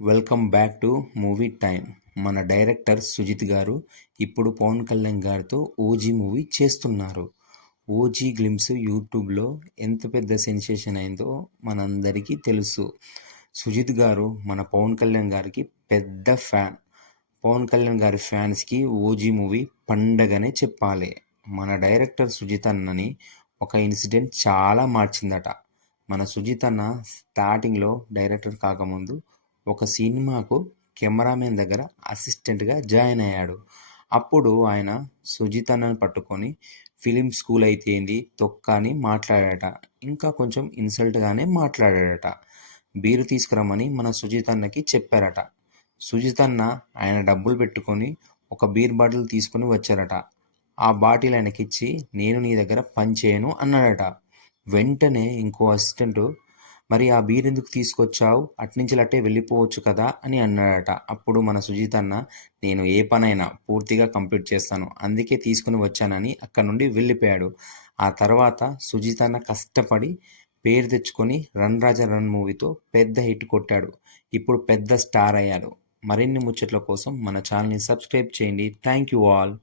Welcome back to movie time. మన director Sujith గారు ఇప్పుడు పవన్ కళ్యాణ్ గారితో ఓజీ మూవీ చేస్తున్నారు. ఓజీ గ్లిమ్స్ యూట్యూబ్లో ఎంత పెద్ద సెన్సేషన్ అయిందో మనందరికీ తెలుసు. సుజిత్ గారు మన పవన్ కళ్యాణ్ గారికి పెద్ద ఫ్యాన్. పవన్ కళ్యాణ్ గారి ఫ్యాన్స్కి ఓజీ మూవీ పండగనే చెప్పాలి. మన డైరెక్టర్ సుజిత్ అన్నని ఒక ఇన్సిడెంట్ చాలా మార్చిందట. మన సుజిత్ అన్న స్టార్టింగ్లో డైరెక్టర్ కాకముందు ఒక సినిమాకు కెమెరామెన్ దగ్గర అసిస్టెంట్గా జాయిన్ అయ్యాడు. అప్పుడు ఆయన సుజిత్ అన్నని పట్టుకొని ఫిలిం స్కూల్ అయితే ఏంది తొక్క అని మాట్లాడాడట. ఇంకా కొంచెం ఇన్సల్ట్గానే మాట్లాడాడట. బీరు తీసుకురమ్మని మన సుజిత్ అన్నకి చెప్పారట. సుజిత్ అన్న ఆయన డబ్బులు పెట్టుకొని ఒక బీర్ బాటిల్ తీసుకొని వచ్చారట. ఆ బాటిల్ ఆయనకిచ్చి నేను నీ దగ్గర పని చేయను అన్నాడట. వెంటనే ఇంకో అసిస్టెంటు మరి ఆ బీర్ ఎందుకు తీసుకొచ్చావు, అట్నుంచి అట్టే వెళ్ళిపోవచ్చు కదా అని అన్నాడట. అప్పుడు మన సుజిత్ అన్న నేను ఏ పనైనా పూర్తిగా కంప్లీట్ చేస్తాను, అందుకే తీసుకుని వచ్చానని అక్కడ నుండి వెళ్ళిపోయాడు. ఆ తర్వాత సుజిత్ అన్న కష్టపడి పేరు తెచ్చుకొని రన్ రాజా రన్ మూవీతో పెద్ద హిట్ కొట్టాడు. ఇప్పుడు పెద్ద స్టార్ అయ్యాడు. మరిన్ని ముచ్చట్ల కోసం మన ఛానల్ని సబ్స్క్రైబ్ చేయండి. Thank you all.